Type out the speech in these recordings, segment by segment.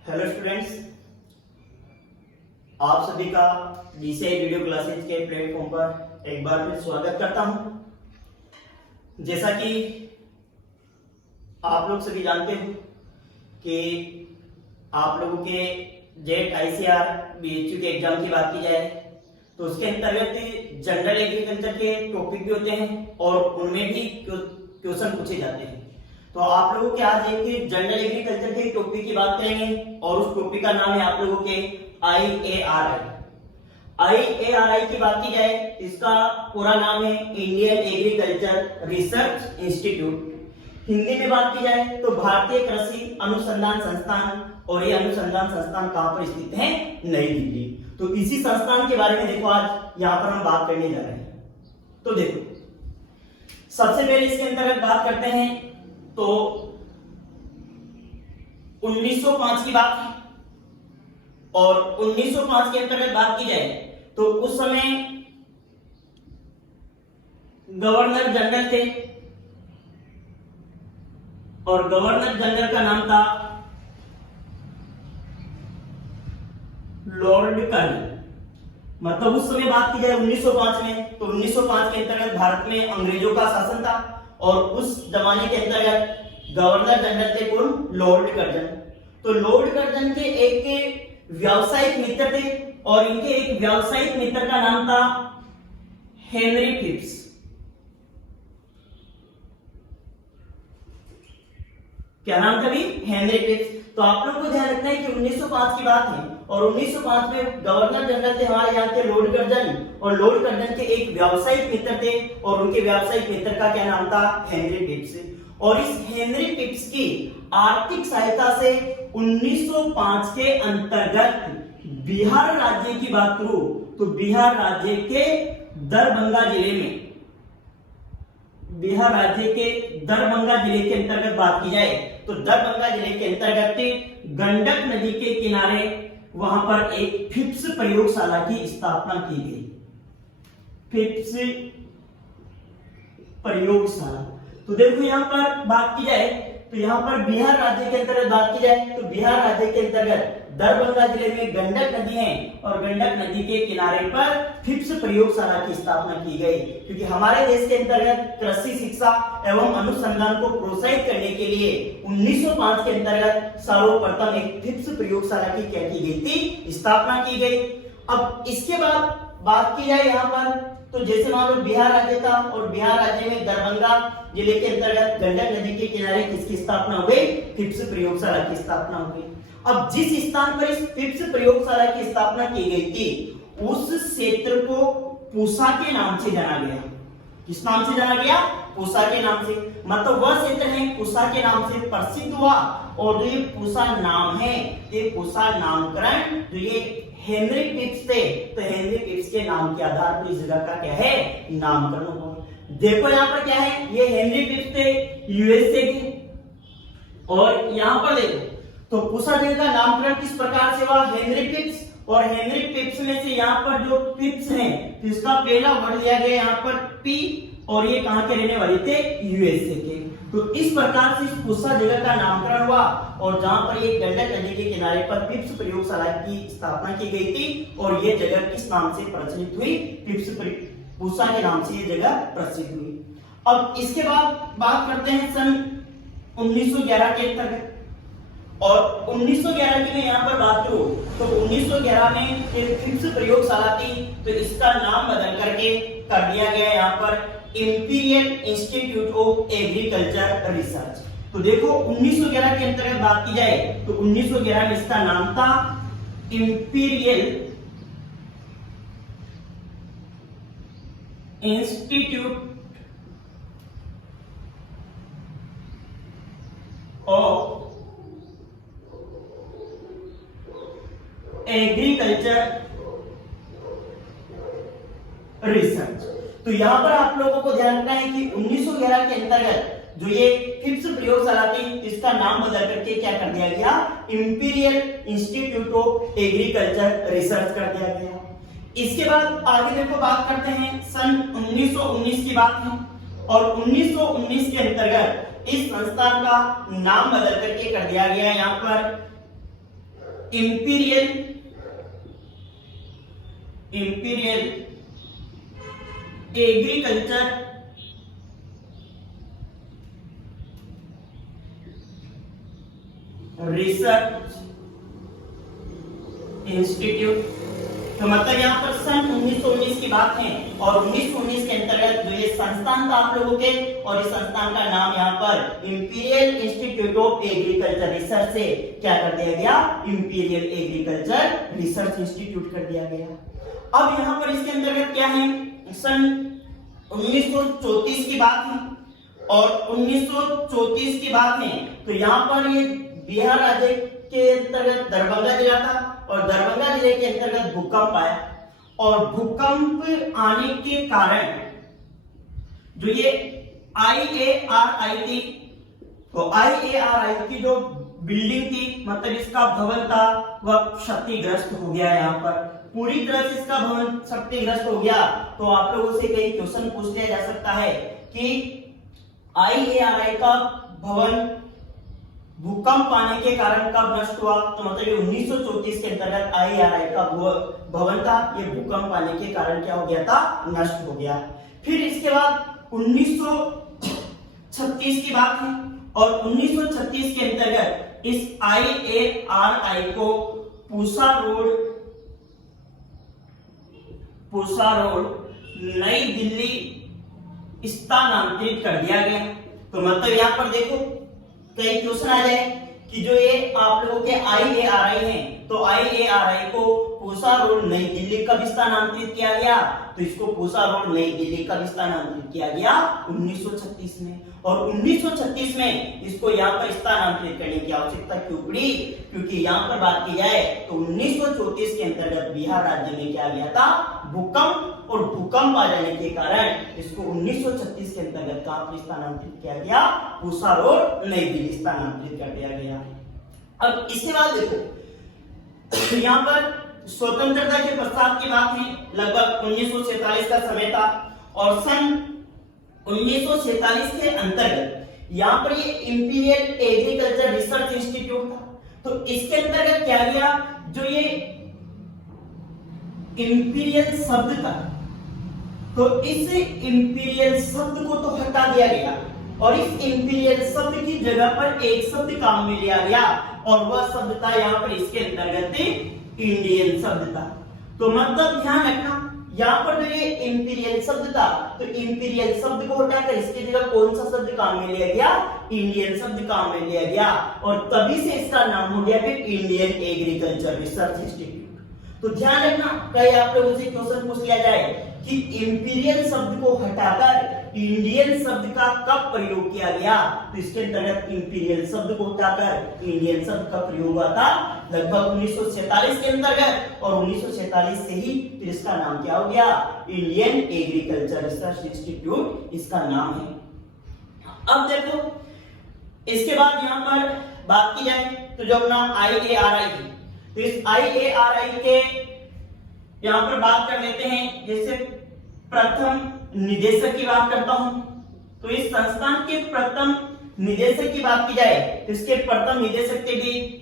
Hello students, आप सभी का DCI वीडियो क्लासेज के प्लेटफॉर्म पर एक बार फिर स्वागत करता हूं। जैसा कि आप लोग सभी जानते हो कि आप लोगों के जेट ICR BHU के एग्जाम की बात की जाए तो उसके अंतर्गत जनरल एग्रीकल्चर के टॉपिक भी होते हैं और उनमें भी क्वेश्चन पूछे जाते हैं। तो आप लोगों के आज एक जनरल एग्रीकल्चर के टॉपिक की बात करेंगे और उस टॉपिक का नाम है आप लोगों के IARI। IARI की बात की जाए, इसका पूरा नाम है Indian agriculture research institute. Hindi में बात की जाए तो भारतीय कृषि अनुसंधान संस्थान, और ये अनुसंधान संस्थान कहां पर स्थित है? नई दिल्ली। तो इसी संस्थान के बारे में देखो आज यहाँ पर हम बात करने जा रहे हैं। तो देखो, सबसे पहले इसके अंतर्गत बात करते हैं तो 1905 की बात है, और 1905 के अंतर्गत बात की जाए तो उस समय गवर्नर जनरल थे और गवर्नर जनरल का नाम था लॉर्ड कर्नल। मतलब उस समय बात की जाए 1905 में, तो 1905 के अंतर्गत भारत में अंग्रेजों का शासन था और उस जमाने के अंतर्गत गवर्नर जनरल थे कौन? Lord Curzon. तो लॉर्ड कर्जन के एक व्यावसायिक मित्र थे और इनके एक व्यावसायिक मित्र का नाम था हेनरी फिप्स। क्या नाम था भी? Henry Phipps. तो आप लोग को ध्यान रखना है कि 1905 की बात है और 1905 में गवर्नर जनरल थे हमारे यहाँ के लॉर्ड कर्जन, और लॉर्ड कर्जन के एक व्यावसायिक मित्र थे और उनके व्यावसायिक मित्र का क्या नाम था? Henry Phipps. और इस हेनरी फिप्स की आर्थिक सहायता से 1905 के अंतर्गत बिहार राज्य की बात करूं तो बिहार राज्य के दरभंगा जिले में, बिहार राज्य के दरभंगा जिले के अंतर्गत बात की जाए तो दरभंगा जिले के अंतर्गत गंडक नदी के किनारे वहां पर एक फिप्स प्रयोगशाला की स्थापना की गई। फिप्स प्रयोगशाला। तो देखो यहां पर बात की जाए तो यहां पर बिहार राज्य के अंतर्गत बात की जाए तो बिहार राज्य के अंतर्गत दरभंगा जिले में गंडक नदी है और गंडक नदी के किनारे पर फिप्स प्रयोगशाला की स्थापना की गई, क्योंकि हमारे देश के अंतर्गत कृषि शिक्षा एवं अनुसंधान को प्रोत्साहित करने के लिए 1905 के अंतर्गत सर्वप्रथम एक फिप्स प्रयोगशाला की क्या की गई थी? स्थापना की गई। अब इसके बाद बात की जाए यहाँ पर तो जैसे मान लो बिहार राज्य था और बिहार राज्य में दरभंगा जिले के अंतर्गत गंडक नदी के किनारे किसकी स्थापना हो गई? फिप्स प्रयोगशाला की स्थापना हो गई। अब जिस स्थान पर इस फिप्स प्रयोगशाला की स्थापना की गई थी उस क्षेत्र को पूसा के नाम से जाना गया। किस नाम से जाना गया? पूसा के नाम से। मतलब वह क्षेत्र है पूसा के नाम से प्रसिद्ध हुआ, और जो ये पूसा नाम है, ये पूसा नामकरण जो ये हेनरी फिप्स थे, तो हेनरी फिप्स के नाम के आधार पर इस जगह का क्या है? नामकरण हुआ। देखो यहाँ पर क्या है, ये हेनरी फिप्स थे USA के, और यहाँ पर देखो तो पूसा जगह का नामकरण किस प्रकार से हुआ? Henry Phipps. और हेनरी फिप्स में से यहाँ पर जो फिप्स हैं तो इसका पहला वर्ड लिया गया यहाँ पर P, और ये कहां के रहने वाले थे? USA के। तो इस प्रकार से इस पूसा जगह का नामकरण हुआ, और जहां पर ये गंडक नदी के किनारे पर फिप्स प्रयोगशाला की स्थापना की गई थी, और ये जगह किस नाम से प्रचलित हुई? फिप्स पूसा के नाम से ये जगह प्रसिद्ध हुई। अब इसके बाद बात करते हैं सन 1911 के अंतर्गत, और 1911 की मैं यहाँ पर बात करूं तो 1911 में फिप्स प्रयोगशाला थी, तो इसका नाम बदल करके कर दिया गया यहाँ पर imperial institute of agriculture research. तो देखो 1911 के अंतर्गत बात की जाए तो 1911 में इसका नाम था imperial institute of agriculture research. तो यहां पर आप लोगों को ध्यान रखना है कि 1911 के अंतर्गत जो ये फिप्स प्रयोगशाला थी इसका नाम बदल करके क्या कर दिया गया? Imperial institute of agriculture research कर दिया गया। इसके बाद आगे देखो बात करते हैं सन 1919 की बात है, और 1919 के अंतर्गत इस संस्थान का नाम बदल करके कर दिया गया यहाँ पर इंपीरियल एग्रीकल्चर रिसर्च इंस्टीट्यूट। तो मतलब यहाँ पर सन 1919 की बात है और 1919 के अंतर्गत जो ये संस्थान था आप लोगों के, और इस संस्थान का नाम यहाँ पर imperial institute of agriculture research से क्या कर दिया गया, इंपीरियल एग्रीकल्चर रिसर्च इंस्टीट्यूट कर दिया गया। अब यहाँ पर इसके अंतर्गत क्या है, सन 1934 की बात है और 1934 की बात है तो यहाँ पर ये बिहार राज्य के अंतर्गत दरभंगा जिला था और दरभंगा जिले के अंतर्गत भूकंप आया और भूकंप आने के कारण जो ये IARI थी, तो IARI की जो बिल्डिंग थी, मतलब इसका भवन था, वह क्षतिग्रस्त हो गया। यहाँ पर पूरी तरह से इसका भवन क्षतिग्रस्त हो गया। तो आप लोगों से कई क्वेश्चन पूछ लिया जा सकता है कि IARI का भवन भूकंप आने के कारण कब नष्ट हुआ, तो मतलब ये 1934 के अंतर्गत IARI का भवन था, ये भूकंप आने के कारण क्या हो गया था, नष्ट हो गया। फिर इसके बाद 1936 की बात है और 1936 के अंतर्गत इस IARI को पूसा रोड नई दिल्ली स्थानांतरित कर दिया गया। तो मतलब यहाँ पर देखो कई क्वेश्चन आ जाए कि जो ये आप लोगों के IARI हैं, तो IARI को पूसा रोड नई दिल्ली कब स्थानांतरित किया गया, तो इसको पूसा रोड नई दिल्ली कब स्थानांतरित किया गया, 1936 में। और 1936 में इसको यहाँ पर स्थानांतरित करने की आवश्यकता क्यों पड़ी, क्योंकि यहाँ पर बात की जाए तो 1934 के अंतर्गत बिहार राज्य में क्या गया था, भूकंप, और भूकंप आ जाने के कारण इसको 1936 के अंतर्गत कहां पर स्थानांतरित किया गया, पूसा रोड नई दिल्ली स्थानांतरित कर दिया गया। अब इसके बाद देखो यहाँ पर स्वतंत्रता के पश्चात की बात है, लगभग 1947 का समय था और सन 1947 के अंतर्गत यहाँ पर ये इंपीरियल एग्रीकल्चर रिसर्च इंस्टीट्यूट था। तो इसके अंतर्गत क्या गया, जो ये इंपीरियल शब्द था, तो इस इंपीरियल शब्द को तो हटा दिया गया और इस इंपीरियल शब्द की जगह पर एक शब्द काम में लिया गया और वह शब्द था यहाँ पर इसके अंतर्गत इंडियन शब्द था। तो मतलब ध्यान रखना यहाँ पर जो ये इंपीरियल शब्द था, तो इंपीरियल शब्द को हटाकर इसकी जगह कौन सा शब्द काम में लिया गया, इंडियन शब्द काम में लिया गया और तभी से इसका नाम हो गया फिर इंडियन एग्रीकल्चर रिसर्च इंस्टीट्यूट। तो ध्यान रखना कहीं आप लोगों से क्वेश्चन पूछ लिया जाए कि इंपीरियल शब्द को हटाकर इंडियन शब्द का कब प्रयोग किया गया, तो इसके अंतर्गत इंपीरियल शब्द को हटाकर इंडियन शब्द का प्रयोग हुआ था लगभग 1947 के अंतर्गत और 1947 से ही फिर इसका नाम क्या हो गया, इंडियन एग्रीकल्चर रिसर्च इंस्टीट्यूट इसका नाम है। अब देखो इसके बाद यहाँ पर बात की जाए तो जो अपना IARI है, तो इस IARI के यहाँ पर बात कर लेते हैं। जैसे प्रथम निदेशक की बात करता हूं, तो इस संस्थान के प्रथम निदेशक की बात की जाए तो इसके प्रथम निदेशक थे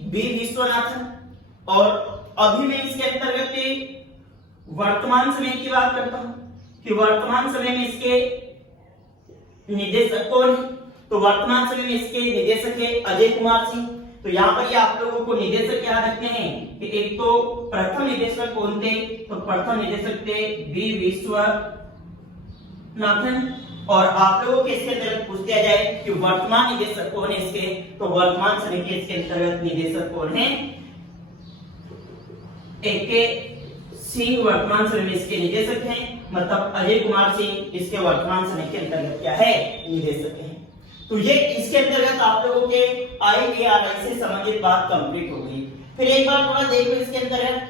बी विश्वनाथन और अभी मैं इसके अंतर्गत वर्तमान समय की बात करता हूं कि वर्तमान समय में इसके निदेशक कौन है, तो वर्तमान समय में इसके निदेशक है अजय कुमार सिंह। तो यहाँ पर ये आप लोगों को निदेशक याद रखते हैं कि एक तो प्रथम निदेशक कौन थे, तो प्रथम निदेशक थे बी विश्वनाथन और आप लोगों के इसके अंतर्गत पूछ दिया जाए कि वर्तमान निदेशक कौन है इसके, तो वर्तमान समय के इसके अंतर्गत निदेशक कौन है, AK सिंह वर्तमान समय में इसके निदेशक हैं, मतलब अजय कुमार सिंह इसके वर्तमान समय के अंतर्गत क्या है, निदेशक हैं। तो ये इसके अंतर्गत आप लोगों के IARI से संबंधित बात कंप्लीट हो गई। फिर एक बार थोड़ा देख लो इसके अंतर्गत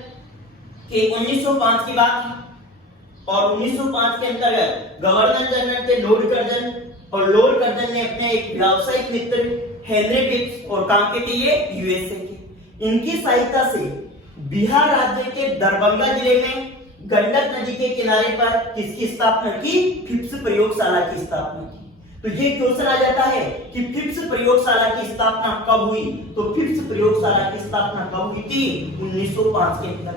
कि 1905 की बात और 1905 के अंतर्गत गवर्नर जनरल थे लॉर्ड कर्जन और लॉर्ड कर्जन ने अपने एक व्यावसायिक मित्र हेनरी टिप्स और काम के थे ये USA के, इनकी सहायता से बिहार राज्य के दरभंगा जिले में गंडक नदी के किनारे पर किसकी स्थापना की, फिप्स प्रयोगशाला की स्थापना की। तो तो ये क्वेश्चन आ जाता है कि फिफ्थ प्रयोगशाला की स्थापना कब हुई। तो फिफ्थ प्रयोगशाला की स्थापना कब हुई थी? 1905 के अंदर।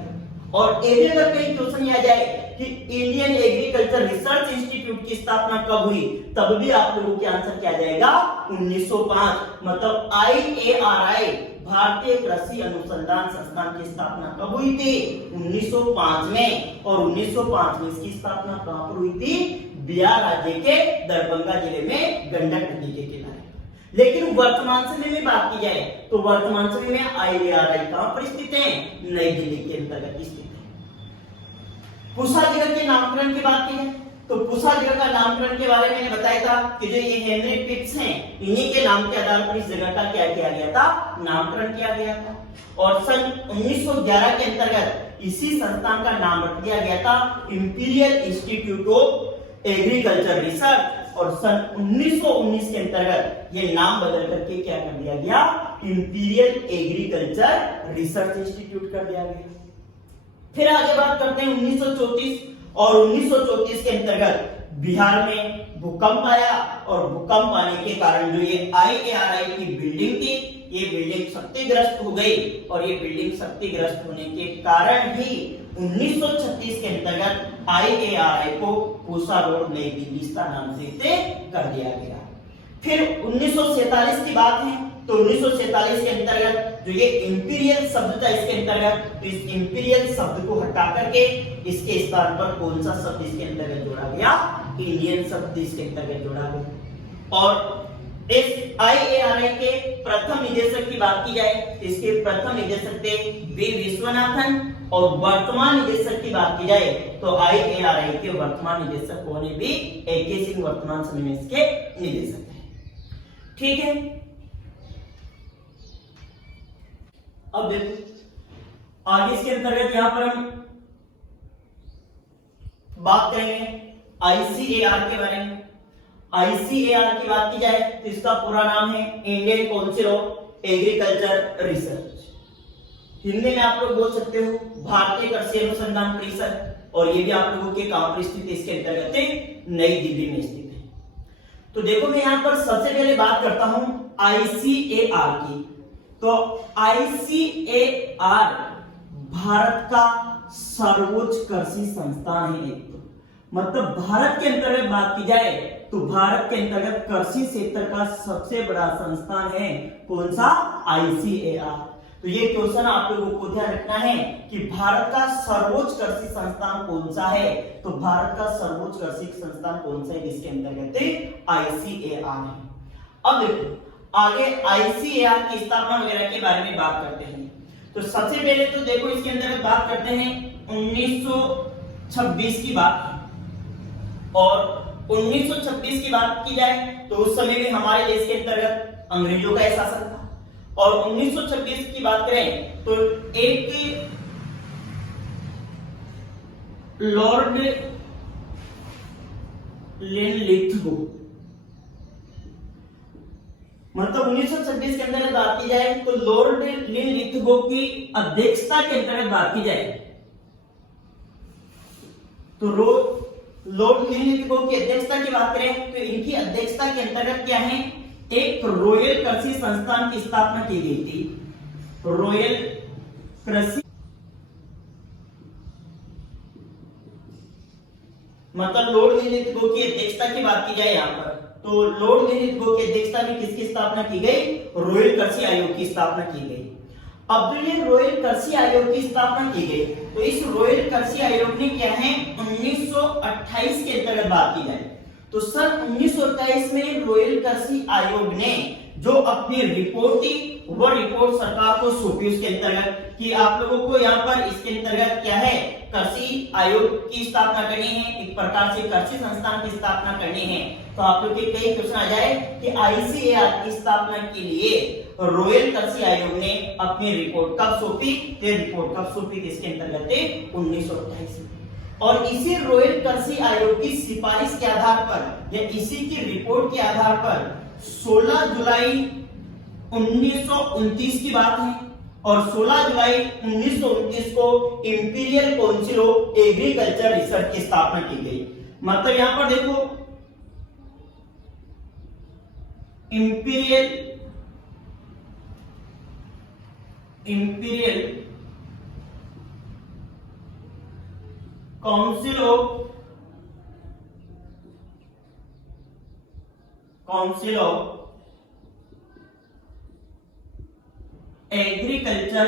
और ये भी अगर कहीं क्वेश्चन आ जाए कि इंडियन एग्रीकल्चर रिसर्च इंस्टीट्यूट की स्थापना कब हुई, तब भी आप लोगों के आंसर क्या जाएगा? 1905। मतलब IARI भारतीय कृषि अनुसंधान संस्थान की स्थापना कब हुई थी? 1905 में। और 1905 में इसकी स्थापना कहां पर हुई थी? बिहार राज्य के दरभंगा जिले में गंडक नदी के किनारे। लेकिन वर्तमान समय में बात की जाए तो वर्तमान समय में IARI कहां पर स्थित है? नई दिल्ली के अंतर्गत स्थित है। पूसा जगह के नामकरण की बात की जाए तो पूसा जगह का नामकरण के बारे में मैंने बताया था कि जो ये हेनरी पिट्स हैं, इन्हीं के नाम के आधार पर इस जगह का क्या किया गया था? नामकरण किया गया था। और सन 1911 के अंतर्गत इसी संस्थान का नाम रख दिया गया था imperial institute of agriculture research. और सन 1919 के अंतर्गत ये नाम बदल करके क्या कर दिया गया? इंपीरियल एग्रीकल्चर रिसर्च इंस्टीट्यूट कर दिया गया। फिर आगे बात करते हैं 1934। और 1934 के अंतर्गत बिहार में भूकंप आया और भूकंप आने के कारण जो ये IARI की बिल्डिंग थी, ये बिल्डिंग क्षतिग्रस्त हो गई। और ये बिल्डिंग क्षतिग्रस्त होने के कारण ही 1936 के अंतर्गत IARI को पूसा रोड नई दिल्ली स्थानांतरित कर दिया गया। फिर 1947 की बात है तो 1947 के अंतर्गत जो ये इंपीरियल शब्द था, इसके अंतर्गत तो इस इंपीरियल शब्द को हटा करके इसके स्थान पर कौन सा शब्द इसके अंतर्गत जोड़ा गया? इंडियन शब्द इसके अंतर्गत जोड़ा गया। और इस IARI के प्रथम निदेशक की बात की जाए तो इसके प्रथम निदेशक थे वी विश्वनाथन। और वर्तमान निदेशक की बात की जाए तो IARI के वर्तमान निदेशक कौन है? भी AK सिंह वर्तमान समय में इसके निदेशक है। ठीक है, अब देखो आगे इसके अंतर्गत यहां पर हम बात करेंगे ICAR के बारे में। ICAR की बात की जाए तो इसका पूरा नाम है Indian council of agriculture research. Hindi में आप लोग बोल सकते हो भारतीय कृषि अनुसंधान परिषद। और ये भी आप लोगों के कहां पर स्थित है? इसके अंतर्गत नई दिल्ली में स्थित है। तो देखो मैं यहां पर सबसे पहले बात करता हूं ICAR की। तो ICAR भारत का सर्वोच्च कृषि संस्थान है। एक तो मतलब भारत के अंतर्गत बात की जाए तो भारत के अंतर्गत कृषि क्षेत्र का सबसे बड़ा संस्थान है कौन सा? ICAR। तो ये क्वेश्चन आप लोगों को ध्यान रखना है कि भारत का सर्वोच्च कृषि संस्थान कौन सा है? तो भारत का सर्वोच्च कृषि संस्थान कौन सा है? जिसके अंतर्गत ICAR है। अब देखो आगे ICAR की स्थापना वगैरह के बारे में बात करते हैं। तो सबसे पहले तो देखो इसके अंतर्गत बात करते हैं 1926 की बात। और 1926 की बात की जाए तो उस समय में हमारे देश के अंतर्गत अंग्रेजों का शासन था। और 1926 की बात करें तो एक लॉर्ड लिनलिथगो, मतलब 1926 के अंतर्गत बात की जाए तो लॉर्ड लिनलिथगो की अध्यक्षता के अंतर्गत बात की जाए तो लॉर्ड लिनलिथगो की अध्यक्षता की बात करें तो इनकी अध्यक्षता के अंतर्गत क्या है? एक रॉयल कृषि संस्थान की स्थापना की गई थी। रॉयल कृषि मतलब लॉर्ड लिनलिथगो की अध्यक्षता की बात की जाए यहाँ पर तो लॉर्ड लिनलिथगो की अध्यक्षता में किसकी स्थापना की गई? रॉयल कृषि आयोग की स्थापना की गई। अब जो ये रॉयल कृषि आयोग की स्थापना की गई तो इस रॉयल कृषि आयोग ने क्या है 1928 के अंतर्गत बात की जाए तो सन 1928 में रॉयल कृषि आयोग ने जो अपनी रिपोर्ट थी वो रिपोर्ट सरकार को सौंपी। उसके अंतर्गत कि आप लोगों को यहाँ पर इसके अंतर्गत क्या है कृषि आयोग की स्थापना करनी है, एक प्रकार से कृषि संस्थान की स्थापना करनी है। तो आप लोग के कई क्वेश्चन आ जाए कि ICAR की स्थापना के लिए रॉयल कृषि आयोग ने अपनी रिपोर्ट कब सौंपी? रिपोर्ट कब सौंपी? इसके अंतर्गत 1928 में। और इसी रॉयल कृषि आयोग की सिफारिश के आधार पर या इसी की रिपोर्ट के आधार पर 16 जुलाई 1929 की बात है और 16 जुलाई 1929 को imperial council of agriculture research की स्थापना की गई। मतलब यहां पर देखो imperial council of agriculture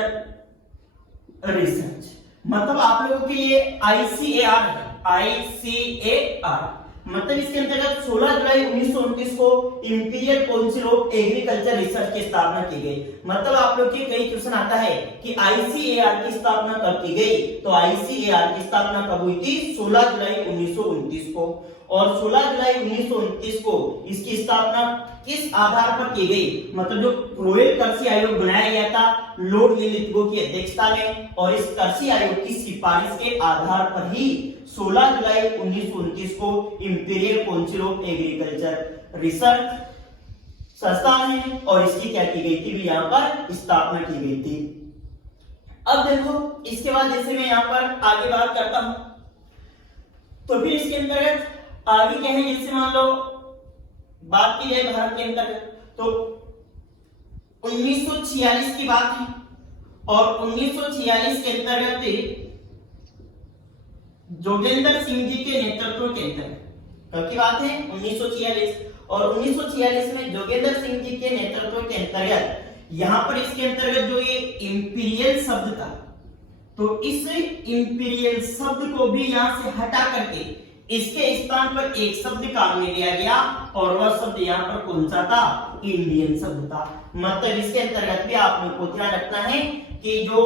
research. मतलब आप लोगों के ये ICAR है, ICAR मतलब इसके अंतर्गत 16 जुलाई 1929 को imperial council of agriculture research की स्थापना की गई। मतलब आप लोग के कई क्वेश्चन आता है कि ICAR की स्थापना कब की गई, तो ICAR की स्थापना कब हुई थी, 16 जुलाई 1929 को। और 16 जुलाई 1929 को इसकी स्थापना किस आधार पर की गई, मतलब जो रॉयल कृषि आयोग बनाया गया था लॉर्ड लिलिथगो की अध्यक्षता में, और इस कृषि आयोग की सिफारिश के आधार पर ही 16 जुलाई 1929 को imperial council of agriculture research संस्थान है और इसकी क्या की गई थी, भी यहाँ पर स्थापना की गई थी। अब देखो इसके बाद जैसे मैं यहाँ पर आगे बात करता हूं, तो फिर इसके अंतर्गत आगे क्या है, जैसे मान लो बात की जाए भारत के अंतर्गत, तो 1946 की बात है और 1946 के अंतर्गत जोगेंद्र सिंह जी के नेतृत्व के अंतर्गत, कब की बात है 1946, और 1946 में जोगेंद्र सिंह जी के नेतृत्व के अंतर्गत यहाँ पर इसके अंतर्गत जो ये इंपीरियल शब्द था, तो इस इंपीरियल शब्द को भी यहाँ से हटा करके इसके स्थान पर एक शब्द काम में लिया गया और वह शब्द यहाँ पर कौन सा था, इंडियन शब्द था। मतलब इसके अंतर्गत भी आप लोग को ध्यान रखना है कि जो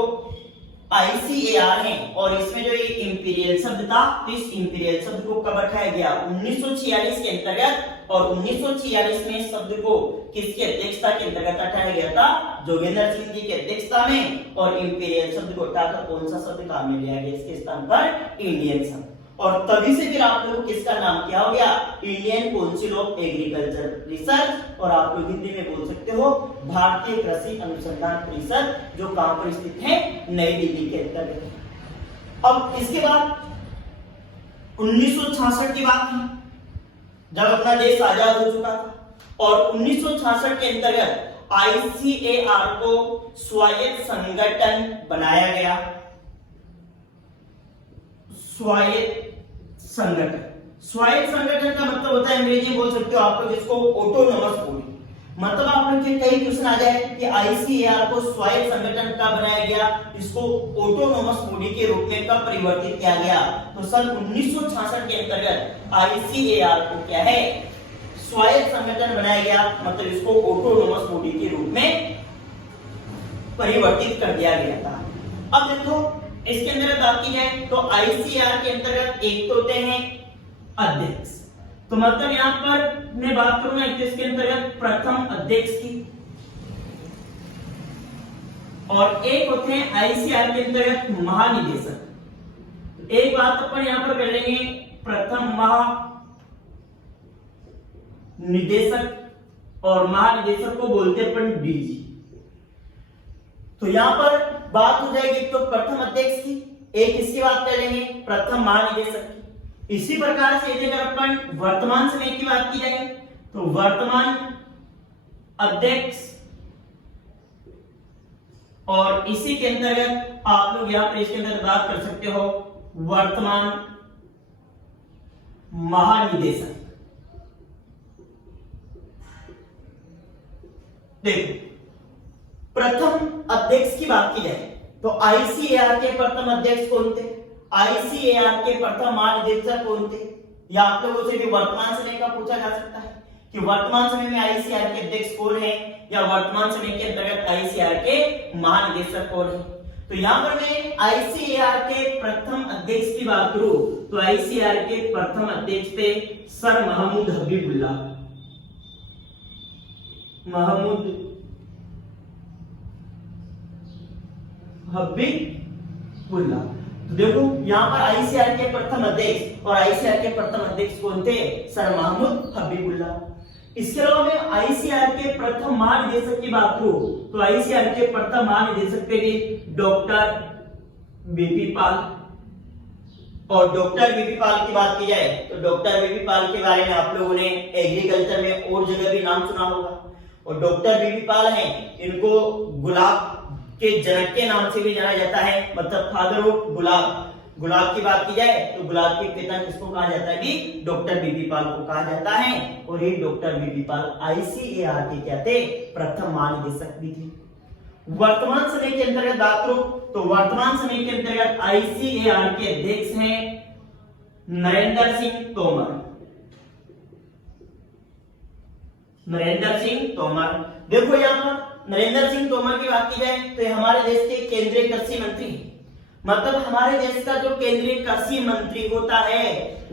ICAR है और इसमें जो ये इंपीरियल शब्द था, तो इस इंपीरियल शब्द को कब हटाया गया, 1946 के अंतर्गत, और 1946 में इस शब्द को किसकी अध्यक्षता के अंतर्गत हटाया गया था, जोगेंद्र सिंह जी की अध्यक्षता में, और इंपीरियल शब्द को हटाकर कौन सा शब्द काम में लिया गया, इसके स्थान पर इंडियन शब्द। और तभी से फिर आप लोगों को किसका नाम क्या हो गया, Indian council of agriculture research, और आप लोग हिंदी में बोल सकते हो भारतीय कृषि अनुसंधान परिषद, जो कहां पर स्थित है, नई दिल्ली के अंतर्गत। अब इसके बाद 1966 की बात है, जब अपना देश आजाद हो चुका था, और 1966 के अंतर्गत ICAR को स्वायत्त संगठन बनाया गया। स्वायत्त संगठन का मतलब होता है, अंग्रेजी में बोल सकते हो आप लोग इसको ऑटोनोमस बॉडी। मतलब आप लोग के कई क्वेश्चन आ जाए कि ICAR को स्वायत्त संगठन कब बनाया गया, इसको ऑटोनोमस बॉडी के रूप में कब परिवर्तित किया गया, तो सन 1966 के अंतर्गत ICAR को क्या है, स्वायत्त संगठन बनाया गया, मतलब इसको ऑटोनोमस बॉडी के रूप में परिवर्तित कर दिया गया था। अब देखो इसके अंदर बात की जाए तो ICAR के अंतर्गत एक तो होते हैं अध्यक्ष, तो मतलब यहां पर मैं बात करूंगा इसके अंतर्गत प्रथम अध्यक्ष की, और एक होते हैं ICAR के अंतर्गत महानिदेशक। एक बात अपन यहां पर कर लेंगे, प्रथम महानिदेशक, और महानिदेशक को बोलते हैं अपन DG। तो यहां पर बात हो जाएगी तो प्रथम अध्यक्ष की, एक इसकी बात कर लेंगे प्रथम महानिदेशक की। इसी प्रकार से अगर अपन वर्तमान समय की बात की जाए तो वर्तमान अध्यक्ष, और इसी के अंतर्गत आप लोग यहां पर इसके अंदर बात कर सकते हो वर्तमान महानिदेशक। देखो प्रथम अध्यक्ष की बात की जाए तो ICAR के प्रथम अध्यक्ष कौन थे, ICAR के प्रथम महानिदेशक कौन थे, या आप लोगों से भी वर्तमान समय का पूछा जा सकता है कि वर्तमान समय में ICAR के अध्यक्ष कौन है, या वर्तमान समय के अंतर्गत ICAR के महानिदेशक कौन है। तो यहाँ पर मैं ICAR के प्रथम अध्यक्ष की बात करूं तो ICAR के प्रथम अध्यक्ष थे सर महमूद हबीबुल्ला। महमूद हबीबुल्ला। तो देखो यहाँ पर ICAR के प्रथम अध्यक्ष, और ICAR के प्रथम अध्यक्ष कौन थे, सर महमूद हबीबुल्ला। इसके अलावा मैं ICAR के प्रथम महानिदेशक की बात करूं तो ICAR के प्रथम महानिदेशक थे डॉक्टर बीपी पाल। और डॉक्टर बीपी पाल की बात की जाए तो डॉक्टर बीपी पाल के बारे में आप लोगों ने एग्रीकल्चर में और जगह भी नाम सुना होगा। और डॉक्टर बीबी पाल हैं, इनको गुलाब के जनक के नाम से भी जाना जाता है, मतलब फादर ऑफ गुलाब। गुलाब की बात की जाए तो गुलाब के पिता किसको कहा जाता है भी डॉक्टर बीबी पाल को कहा जाता है। और ये डॉक्टर बीबी पाल आईसीएआर के क्या थे, प्रथम महानिदेशक भी थे। वर्तमान समय के अंतर्गत बात करो तो वर्तमान समय के अंतर्गत आईसीएआर के अध्यक्ष हैं नरेंद्र सिंह तोमर। नरेंद्र सिंह तोमर, देखो यहाँ पर नरेंद्र सिंह तोमर की बात की जाए तो ये हमारे देश के केंद्रीय कृषि मंत्री, मतलब हमारे देश का जो केंद्रीय कृषि मंत्री होता है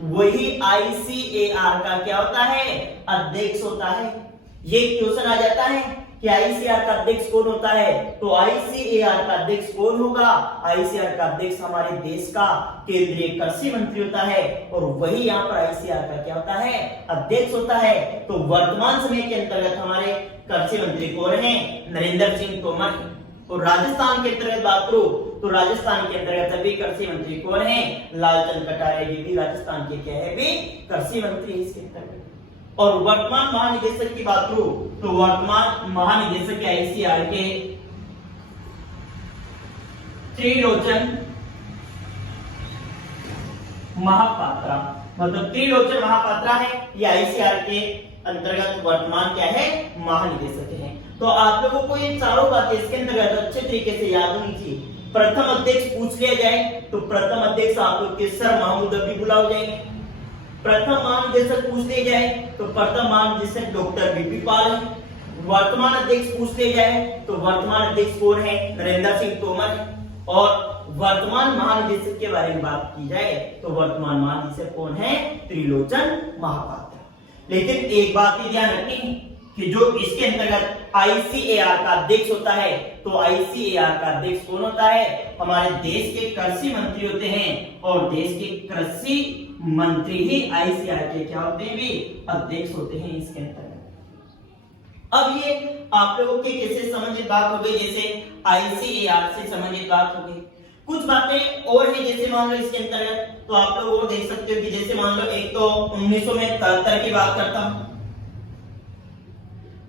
वही आईसीएआर का क्या होता है, अध्यक्ष होता है। ये क्वेश्चन आ जाता है कि आईसीएआर का अध्यक्ष कौन होता है, तो आईसीएआर का अध्यक्ष कौन होगा, आईसीएआर का अध्यक्ष हमारे देश का केंद्रीय कृषि मंत्री होता है और वही यहाँ पर आईसीएआर का क्या होता है, अध्यक्ष होता है। तो वर्तमान समय के अंतर्गत हमारे कृषि मंत्री कौन है, नरेंद्र सिंह तोमर। और राजस्थान के अंतर्गत बात करो तो राजस्थान के अंतर्गत अभी कृषि मंत्री कौन है, लालचंद कटारिया जी भी राजस्थान के क्या है भी कृषि मंत्री है इसके अंतर्गत। और वर्तमान महानिदेशक की बात करो तो वर्तमान महानिदेशक आईसीएआर के त्रिलोचन महापात्रा, मतलब त्रिलोचन महापात्रा है, ये आईसीएआर के अंतर्गत वर्तमान क्या है, महानिदेशक है। तो आप लोगों को ये चारों बातें इसके अंतर्गत अच्छे तरीके से याद होनी चाहिए। प्रथम अध्यक्ष पूछ लिया जाए तो प्रथम अध्यक्ष आप लोग के सर महमूद अभी बुलाओ जाएंगे। प्रथम महानिदेशक पूछ लिया जाए तो प्रथम महानिदेशक डॉक्टर बीपी पाल है। वर्तमान अध्यक्ष पूछ लिया जाए तो वर्तमान अध्यक्ष कौन है, नरेंद्र सिंह तोमर। और वर्तमान महानिदेशक के बारे में बात की जाए तो वर्तमान महानिदेशक कौन है, त्रिलोचन महापात्रा। लेकिन एक बात ही ध्यान रखनी कि जो इसके अंतर्गत आईसीएआर का अध्यक्ष होता है तो आईसीएआर का अध्यक्ष कौन होता है, हमारे देश के कृषि मंत्री होते हैं और देश के कृषि मंत्री ही आईसीएआर के क्या होते हैं भी अध्यक्ष होते हैं इसके अंतर्गत। अब ये आप लोगों के किससे संबंधित बात हो गई, जैसे आईसीएआर से संबंधित बात हो गई। कुछ बातें और है, जैसे मान लो इसके अंतर्गत तो आप लोग वो देख सकते हो कि जैसे मान लो एक तो 1973 की बात करता हूं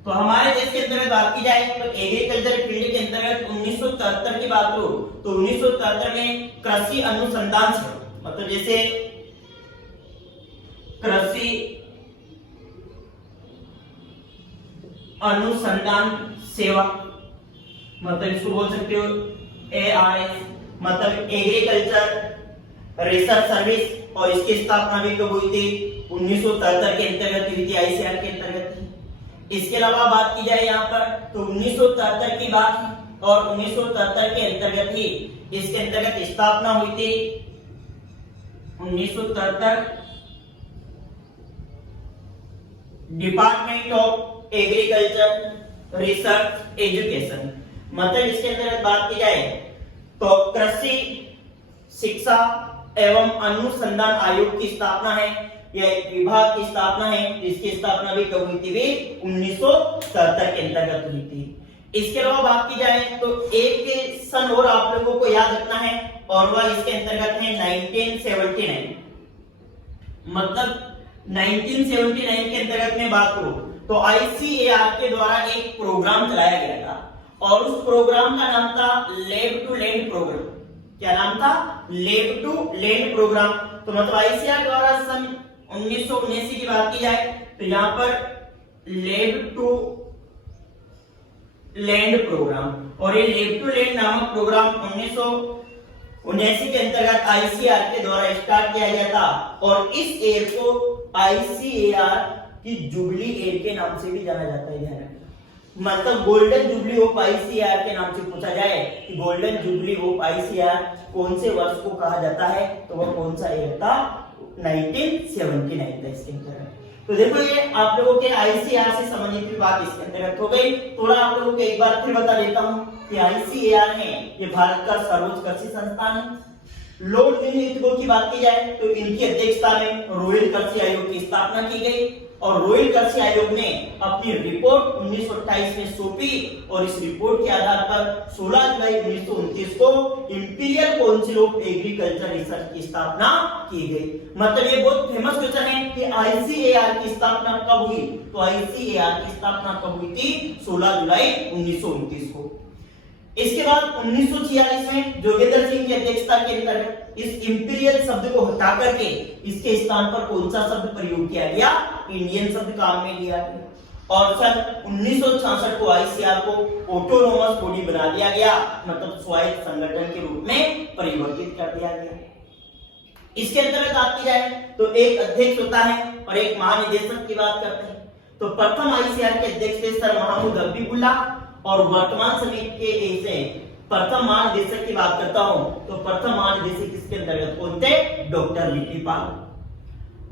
तो हमारे देश के अंतर्गत बात की जाए तो एग्रीकल्चर फील्ड के अंतर्गत 1973 की बात करो तो 1973 में कृषि अनुसंधान से, मतलब जैसे कृषि अनुसंधान सेवा, मतलब इसको बोल सकते हो ARS, मतलब एग्रीकल्चर रिसर्च सर्विस। और इसकी स्थापना भी कब हुई थी, 1973 के अंतर्गत हुई थी, आईसीएआर के अंतर्गत थी। इसके अलावा बात की जाए यहाँ पर तो 1973 की बात है और 1973 के अंतर्गत ही इसके अंतर्गत स्थापना हुई थी 1973 department of agriculture research education. मतलब इसके अंतर्गत बात की जाए तो कृषि शिक्षा एवं अनुसंधान आयोग की स्थापना है, यह एक विभाग की स्थापना है जिसकी स्थापना भी कब हुई थी, 1973 के अंतर्गत हुई थी। इसके अलावा बात की जाए तो एक सन और आप लोगों को याद रखना है और वह इसके अंतर्गत है 1979। मतलब 1979 के अंतर्गत में बात करूं तो आईसीएआर के द्वारा एक प्रोग्राम चलाया गया था और उस प्रोग्राम का नाम था लैब टू लैंड प्रोग्राम। क्या नाम था, लैब टू लैंड प्रोग्राम। तो मतलब आईसीएआर द्वारा सन 1979 की बात की जाए तो यहाँ पर लैब टू लैंड प्रोग्राम, और ये लैब टू लैंड नामक प्रोग्राम 1979 के अंतर्गत आईसीएआर के द्वारा स्टार्ट किया गया था। और इस ईयर को आईसीएआर की जुबली ईयर के नाम से भी जाना जाता है। ध्यान रखना, मतलब गोल्डन जुबली ऑफ आईसीएआर के नाम से पूछा जाए कि गोल्डन जुबली ऑफ आईसीएआर कौन से वर्ष को कहा जाता है तो वह कौन सा ईयर था, 1979 था इसके अंतर्गत। तो देखो ये आप लोगों के आईसीएआर से संबंधित बात इसके अंतर्गत हो गई। थोड़ा आप लोगों को एक बार फिर बता देता हूं कि आईसीएआर है ये भारत का सर्वोच्च कृषि संस्थान है। लॉर्ड विलियम की बात की जाए तो इनकी अध्यक्षता में रॉयल कृषि आयोग की स्थापना की गई। और रॉयल कृषि आयोग ने अपनी रिपोर्ट 1928 में सौंपी और इस रिपोर्ट के आधार पर 16 जुलाई 1929 को imperial council of agriculture research की स्थापना की गई। मतलब ये बहुत फेमस क्वेश्चन है कि आईसीएआर की स्थापना कब हुई, तो आईसीएआर की स्थापना कब हुई थी, 16 जुलाई 1929 को। इसके बाद 1946 में जोगेंद्र सिंह की अध्यक्षता के अंतर्गत इस इंपीरियल शब्द को हटा करके इसके स्थान पर कौन सा शब्द प्रयोग किया गया, इंडियन शब्द काम में लिया गया। और सन 1966 को आईसीआर को ऑटोनोमस बॉडी बना दिया गया, मतलब स्वायत्त संगठन के रूप में परिवर्तित कर दिया गया। इसके अंतर्गत बात की जाए तो एक अध्यक्ष होता है और एक महानिदेशक की बात करते हैं। तो प्रथम आईसीआर के अध्यक्ष थे सर महमूद हबीबुल्लाह और वर्तमान समय के ऐसे प्रथम महानिदेशक की बात करता हूं तो प्रथम महानिदेशक इसके अंतर्गत कौन थे, डॉक्टर वीपी पाल।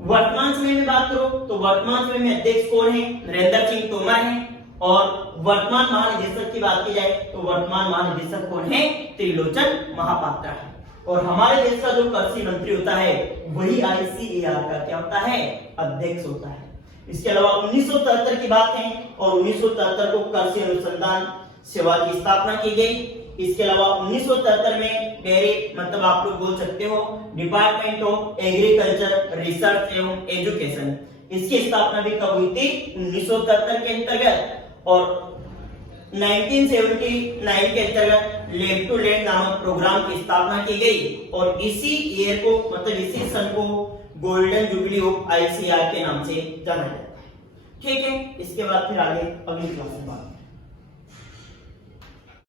वर्तमान समय में बात करो तो वर्तमान समय में अध्यक्ष कौन है, नरेंद्र सिंह तोमर है। और वर्तमान महानिदेशक की बात की जाए तो वर्तमान महानिदेशक कौन है, त्रिलोचन महापात्रा है। और हमारे देश का जो कृषि मंत्री होता है वही आईसीएआर का क्या होता है, अध्यक्ष होता है। इसके अलावा 1973 की बात है और 1973 को कृषि अनुसंधान सेवा की स्थापना की गई। इसके अलावा 1973 में डेयरी मतलब आप लोग बोल सकते हो डिपार्टमेंट ऑफ एग्रीकल्चर रिसर्च एवं एजुकेशन, इसकी स्थापना भी कब हुई थी, 1973 के अंतर्गत। और 1979 के अंतर्गत लैब टू लैंड नामक प्रोग्राम की स्थापना की गई और इसी ईयर को मतलब इसी सन को गोल्डन जुबली ऑफ आईसीआर के नाम से जाना जाता है। ठीक है, इसके बाद फिर आगे अगली क्लास में बात